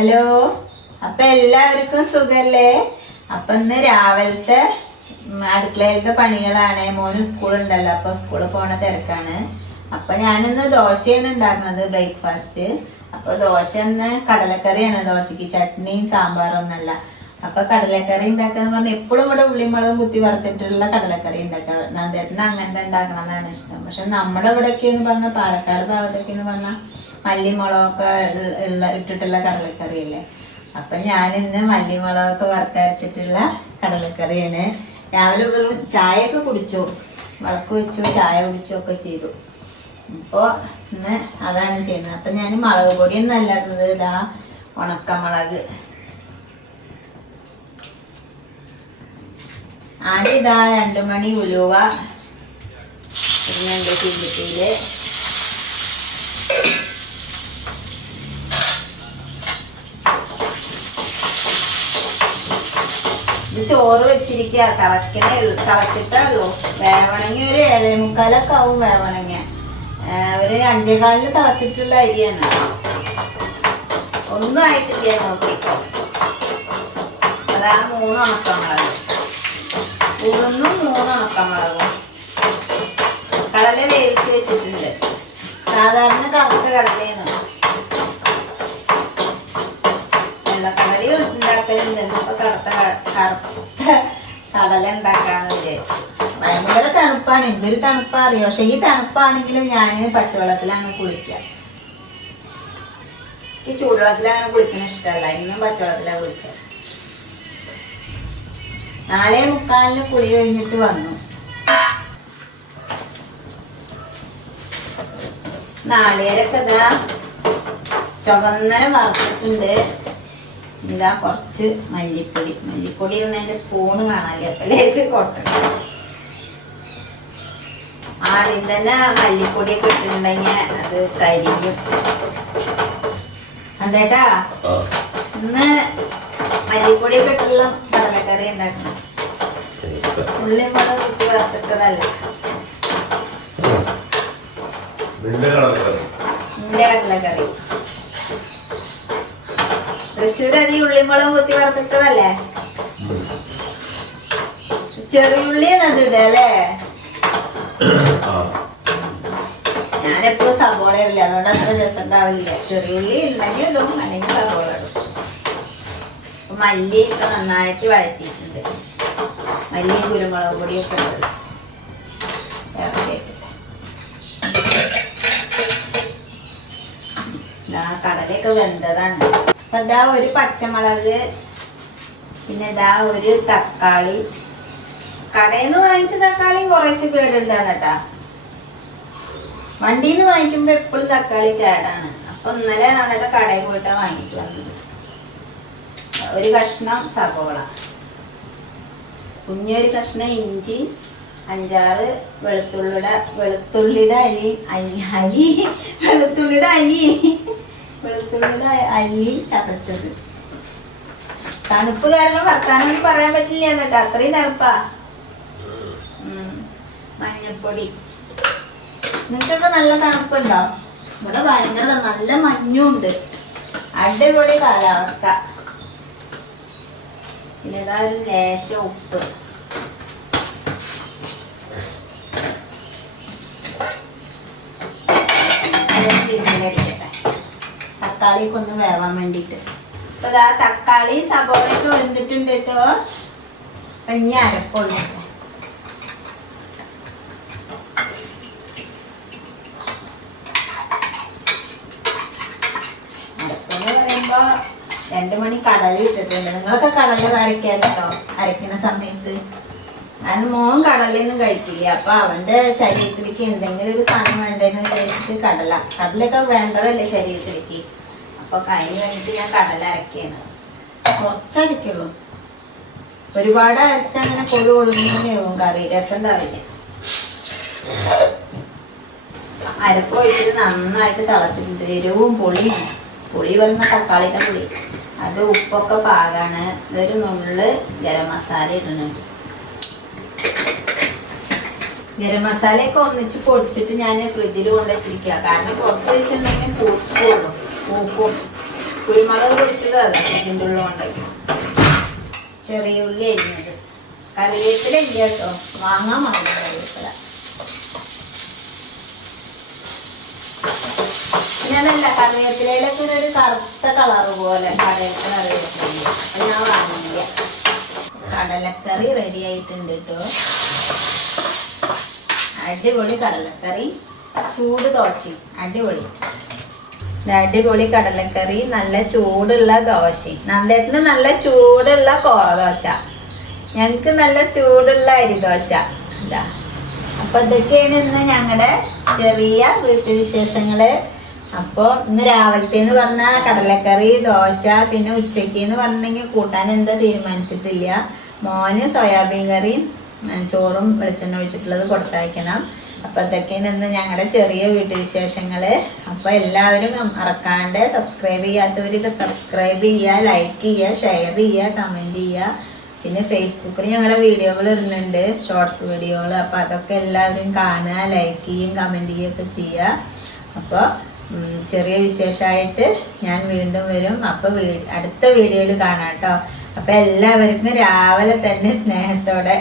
Hello. അപ്പൊ എല്ലാവർക്കും സുഖല്ലേ? അപ്പൊ ഇന്ന് രാവിലത്തെ അടുക്കളയിലത്തെ പണികളാണ്. മോന് സ്കൂൾ ഉണ്ടല്ലോ അപ്പൊ സ്കൂളിൽ പോണ തിരക്കാണ്. അപ്പൊ ഞാനിന്ന് ദോശയാണ് ഉണ്ടാക്കുന്നത് ബ്രേക്ക്ഫാസ്റ്റ്. അപ്പൊ ദോശ ഇന്ന് കടലക്കറിയാണ്. ദോശക്ക് ചട്നിയും സാമ്പാറും ഒന്നല്ല. അപ്പൊ കടലക്കറി ഉണ്ടാക്കാന്ന് പറഞ്ഞാൽ എപ്പോഴും ഇവിടെ ഉള്ളിമുളകും കുത്തി വറുത്തിട്ടുള്ള കടലക്കറി ഉണ്ടാക്കുക നന്ദേട്ടന് അങ്ങനത്തെ ഉണ്ടാക്കണമെന്നാണ് ഇഷ്ടം. പക്ഷെ നമ്മുടെ ഇവിടെയൊക്കെ എന്ന് പറഞ്ഞാൽ പാലക്കാട് ഭാഗത്തൊക്കെ എന്ന് പറഞ്ഞാൽ മല്ലിമുളകൊക്കെ ഉള്ള- ഇട്ടിട്ടുള്ള കടലക്കറി അല്ലേ അപ്പൊ ഞാൻ ഇന്ന് മല്ലിമുളകൊക്കെ വറുത്തരച്ചിട്ടുള്ള കടലക്കറിയാണ്. രാവിലെ വെറും ചായയൊക്കെ കുടിച്ചു. വിളക്ക് വെച്ചു ചായ കുടിച്ചു ഒക്കെ ചെയ്തു. അപ്പോൾ ഇന്ന് അതാണ് ചെയ്യുന്നത്. അപ്പം ഞാൻ മുളക് പൊടിയൊന്നും അല്ലാത്തത് ഇതാ ഉണക്കമുളക്. ആദ്യം ഇതാ രണ്ടു മണി ഉലുവ ഇടുന്നുണ്ട് ചീഞ്ചട്ടിയിൽ? ചോറ് വെച്ചിരിക്കുക തിളക്കണേ ഉള്ളൂ. തിളച്ചിട്ടേ ഉള്ളൂ ഒരു ഏഴേ മുക്കാലൊക്കെ ആവും വേവണമെങ്കിൽ ഒരു അഞ്ചേകാലിന് തിളച്ചിട്ടുള്ള അരിയാണ്. ഒന്നും ആയിട്ടില്ല നോക്കിക്കോ അതാണ് മൂന്ന് ഉണക്കമുളക് ഉഴുന്നും മൂന്ന് കടല വേവിച്ച് വെച്ചിട്ടുണ്ട്. സാധാരണ കറുത്ത കടലയാണ്. കടല വിചാരിച്ചു. ഭയങ്കര തണുപ്പാണ്. എന്തൊരു തണുപ്പാ അറിയോ പക്ഷെ ഈ തണുപ്പാണെങ്കിലും ഞാൻ പച്ചവെള്ളത്തിലാണ് കുളിക്കുക ഈ ചൂടുവെള്ളത്തിലാണ് കുളിക്കുന്ന ഇഷ്ടമല്ല. ഇന്നും പച്ചവെള്ളത്തിലാ കുളിച്ചത് നാലേ മുക്കാലിന് കുളി കഴിഞ്ഞിട്ട് വന്നു. നാളികേരൊക്കെ ഇതാ ചുവന്നനെ വറുത്തിട്ടുണ്ട്. ഇതാ കുറച്ച് മല്ലിപ്പൊടി. മല്ലിപ്പൊടി എന്നതിന്റെ സ്പൂണ് കാണാല്ലേ? അപ്പൊ ലേശം കൊട്ടണം. ആദ്യം തന്നെ മല്ലിപ്പൊടി ഇട്ടിട്ടുണ്ടെങ്കിൽ അത് കരിയും അതേട്ടാ? ഇന്ന് മല്ലിപ്പൊടി ഇട്ടുള്ള കടലക്കറി ഉണ്ടാക്കണം. ഉള്ളി മുളക് കുത്തി വറുത്തിട്ടതല്ല? നിന്റെ കടലക്കറി. തൃശ്ശൂർ അതി ഉള്ളിമുളകും കുത്തി വറുത്തിട്ടതല്ലേ? ചെറിയുള്ളിയാണ് അത് ഇടുക അല്ലേ? ഞാനെപ്പോഴും സബോള ഇല്ല അതുകൊണ്ട് അത്ര രസം ഉണ്ടാവില്ല. ചെറിയുള്ളി ഉണ്ടെങ്കിൽ ഇടും അല്ലെങ്കിൽ സവോള ഇടും. മല്ലി ഒക്കെ നന്നായിട്ട് വഴറ്റിയിട്ടുണ്ട്. മല്ലി കുരുമുളക് പൊടിയൊക്കെ ഒക്കെ ഇറക്കിയിട്ട് കടലൊക്കെ കടലയൊക്കെ വെന്തതാണ്. അപ്പൊ ഇതാ ഒരു പച്ചമുളക് പിന്നെ ഇതാ ഒരു തക്കാളി. കടയിൽ നിന്ന് വാങ്ങിച്ച തക്കാളി കുറേശ്ശെ കേടുണ്ടാന്നട്ടാ വണ്ടിയിൽ നിന്ന് വാങ്ങിക്കുമ്പോ എപ്പോഴും തക്കാളി കേടാണ്. അപ്പൊ ഇന്നലെ നല്ല കടയിൽ പോയിട്ടാ വാങ്ങിച്ചു ഒരു കഷ്ണം സവോള. കുഞ്ഞൊരു കഷ്ണം ഇഞ്ചി അഞ്ചാറ് വെളുത്തുള്ളിയുടെ വെളുത്തുള്ളിയുടെ അരി അരി വെളുത്തുള്ളിയുടെ അരി. വെളുത്തുള്ളിയുടെ അല്ലി ചതച്ചത്. തണുപ്പ് കാരണം വർത്താനൊന്നും പറയാൻ പറ്റില്ല എന്നിട്ട് അത്രയും തണുപ്പാ. മഞ്ഞപ്പൊടി. നിങ്ങൾക്കൊക്കെ നല്ല തണുപ്പുണ്ടോ? ഇവിടെ ഭയങ്കര നല്ല മഞ്ഞുണ്ട്. അടിപൊളി കാലാവസ്ഥ. പിന്നെ ഇതാ ഒരു ലേശം ഉപ്പ്. വിസിലടിക്കട്ടെ. തക്കാളിയൊക്കെ ഒന്ന് വേവാൻ വേണ്ടിയിട്ട്. അപ്പൊ ഇതാ തക്കാളി സബോളയൊക്കെ വെന്തിട്ടുണ്ട് കേട്ടോ. അപ്പൊ ഇനി അരപ്പുള്ളൂ. രണ്ടു മണി കടല ഇട്ടിട്ടുണ്ട്. നിങ്ങളൊക്കെ കടല അരക്കാറുണ്ടോ അരക്കുന്ന സമയത്ത്. ഞാൻ മോൻ കടലൊന്നും കഴിക്കില്ല. അപ്പൊ അവന്റെ ശരീരത്തിലേക്ക് എന്തെങ്കിലും ഒരു സാധനം വേണ്ടെന്ന് വിചാരിച്ചിട്ട് കടല. കടലൊക്കെ വേണ്ടതല്ലേ ശരീരത്തിലേക്ക്? അപ്പൊ കഴിഞ്ഞ് കഴിഞ്ഞിട്ട് ഞാൻ കടല അരക്കുകയാണ് കുറച്ചരക്കുള്ളൂ. ഒരുപാട് അരച്ച അങ്ങനെ കൊഴു കറി. രസം ഉണ്ടാവില്ല. അരപ്പ് ഒഴിച്ചിട്ട് നന്നായിട്ട് തിളച്ചിട്ടുണ്ട്. എരിവും പുളിയും പുളി വരുന്ന തക്കാളിയുടെ പുളി. അത് ഉപ്പൊക്കെ പാകാണ്. ഇതൊരു നുള്ള് ഗരം മസാല ഇടുന്നുണ്ട് ഗരം മസാലയൊക്കെ ഒന്നിച്ച് പൊടിച്ചിട്ട് ഞാൻ ഫ്രിഡ്ജിൽ കൊണ്ടുവച്ചിരിക്കുക കാരണം പുറത്ത് വെച്ചിട്ടുണ്ടെങ്കിൽ പൂക്കുള്ളൂ പൂക്കും. കുരുമുളക് പൊടിച്ചത് അതാ ഇതിന്റെ ഉള്ളിൽ ഉണ്ടാക്കി ചെറിയ ഉള്ളി അരിഞ്ഞത്. കറിവേപ്പില ഇല്ല കേട്ടോ. വാങ്ങാൻ മതി കറിവേപ്പില. ഞാനല്ല കറിവേപ്പിലയിലൊക്കെ ഒരു കറുത്ത കളർ പോലെ കടലക്കറി കറിവേപ്പില ഞാൻ വാങ്ങില്ല. കടലക്കറി റെഡി ആയിട്ടുണ്ട് കേട്ടോ. അടിപൊളി കടലക്കറി. ചൂട് ദോശയും. അടിപൊളി. അടിപൊളി കടലക്കറി നല്ല ചൂടുള്ള ദോശയും. നന്ദേട്ടന് നല്ല ചൂടുള്ള കോറ ദോശ. ഞങ്ങൾക്ക് നല്ല ചൂടുള്ള അരിദോശ എന്താ അപ്പൊ ഇതൊക്കെയാണ് ഇന്ന് ഞങ്ങളുടെ ചെറിയ വീട്ടുവിശേഷങ്ങൾ അപ്പോൾ ഇന്ന് രാവിലത്തെ എന്ന് പറഞ്ഞ കടലക്കറി ദോശ പിന്നെ ഉച്ചയ്ക്ക് എന്ന് പറഞ്ഞെങ്കിൽ കൂട്ടാൻ എന്താ തീരുമാനിച്ചിട്ടില്ല. മോന് സോയാബീൻ കറിയും ചോറും വെളിച്ചെണ്ണ ഒഴിച്ചിട്ടുള്ളത് കൊടുത്തയക്കണം. അപ്പൊ ഇതൊക്കെയാണ് ഇന്ന് ഞങ്ങളുടെ ചെറിയ വീട്ടുവിശേഷങ്ങൾ അപ്പോൾ എല്ലാവരും മറക്കാണ്ട് സബ്സ്ക്രൈബ് ചെയ്യാത്തവരൊക്കെ സബ്സ്ക്രൈബ് ചെയ്യുക ലൈക്ക് ചെയ്യുക ഷെയർ ചെയ്യുക കമന്റ് ചെയ്യുക പിന്നെ ഫേസ്ബുക്കിൽ ഞങ്ങളുടെ വീഡിയോകൾ ഇടുന്നുണ്ട് ഷോർട്സ് വീഡിയോകൾ അപ്പോൾ അതൊക്കെ എല്ലാവരും കാണുക ലൈക്ക് ചെയ്യും കമന്റ് ചെയ്യുകയൊക്കെ ചെയ്യുക അപ്പോൾ ചെറിയ വിശേഷമായിട്ട് ഞാൻ വീണ്ടും വരും. അപ്പോൾ അടുത്ത വീഡിയോയിൽ കാണാം കേട്ടോ. അപ്പോൾ എല്ലാവർക്കും രാവിലെ തന്നെ സ്നേഹത്തോടെ